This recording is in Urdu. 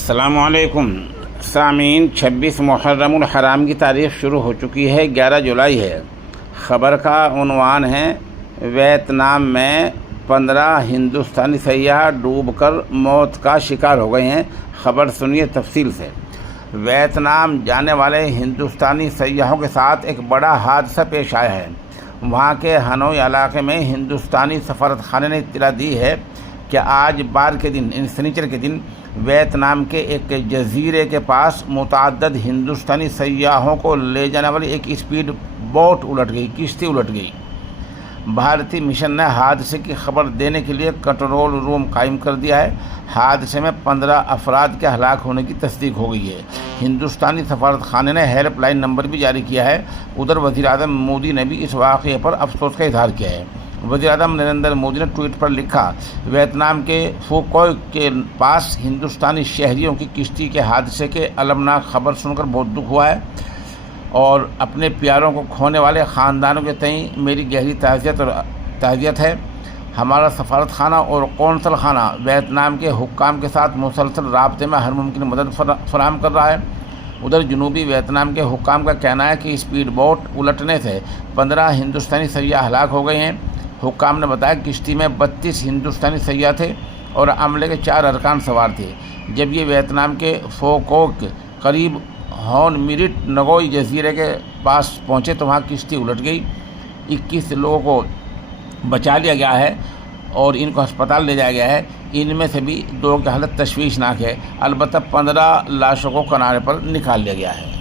السلام علیکم سامعین، 26 محرم الحرام کی تاریخ شروع ہو چکی ہے، 11 جولائی ہے۔ خبر کا عنوان ہے ویتنام میں 15 ہندوستانی سیاح ڈوب کر موت کا شکار ہو گئے ہیں۔ خبر سنیے تفصیل سے۔ ویتنام جانے والے ہندوستانی سیاحوں کے ساتھ ایک بڑا حادثہ پیش آیا ہے۔ وہاں کے ہنوئی علاقے میں ہندوستانی سفارت خانے نے اطلاع دی ہے کہ آج بار کے دن سنیچر کے دن ویتنام کے ایک جزیرے کے پاس متعدد ہندوستانی سیاحوں کو لے جانے والی ایک اسپیڈ بوٹ کشتی الٹ گئی۔ بھارتی مشن نے حادثے کی خبر دینے کے لیے کنٹرول روم قائم کر دیا ہے۔ حادثے میں 15 افراد کے ہلاک ہونے کی تصدیق ہو گئی ہے۔ ہندوستانی سفارت خانے نے ہیلپ لائن نمبر بھی جاری کیا ہے۔ ادھر وزیر اعظم مودی نے بھی اس واقعے پر افسوس کا اظہار کیا ہے۔ وزیر اعظم نریندر مودی نے ٹویٹ پر لکھا، ویتنام کے فوکوئی کے پاس ہندوستانی شہریوں کی کشتی کے حادثے کے المناک خبر سن کر بہت دکھ ہوا ہے اور اپنے پیاروں کو کھونے والے خاندانوں کے تئیں میری گہری تعزیت ہے۔ ہمارا سفارت خانہ اور قونصل خانہ ویتنام کے حکام کے ساتھ مسلسل رابطے میں ہر ممکن مدد فراہم کر رہا ہے۔ ادھر جنوبی ویتنام کے حکام کا کہنا ہے کہ اسپیڈ بوٹ الٹنے سے 15 ہندوستانی سیاح ہلاک ہو گئے ہیں۔ حکام نے بتایا کہ کشتی میں 32 ہندوستانی سیاح تھے اور عملے کے 4 ارکان سوار تھے۔ جب یہ ویتنام کے فوکوک قریب ہون میرٹ نگوئی جزیرے کے پاس پہنچے تو وہاں کشتی الٹ گئی۔ 21 لوگوں کو بچا لیا گیا ہے اور ان کو ہسپتال لے جایا گیا ہے۔ ان میں سے بھی 2 کی حالت تشویشناک ہے۔ البتہ 15 لاشوں کو کنارے پر نکال لیا گیا ہے۔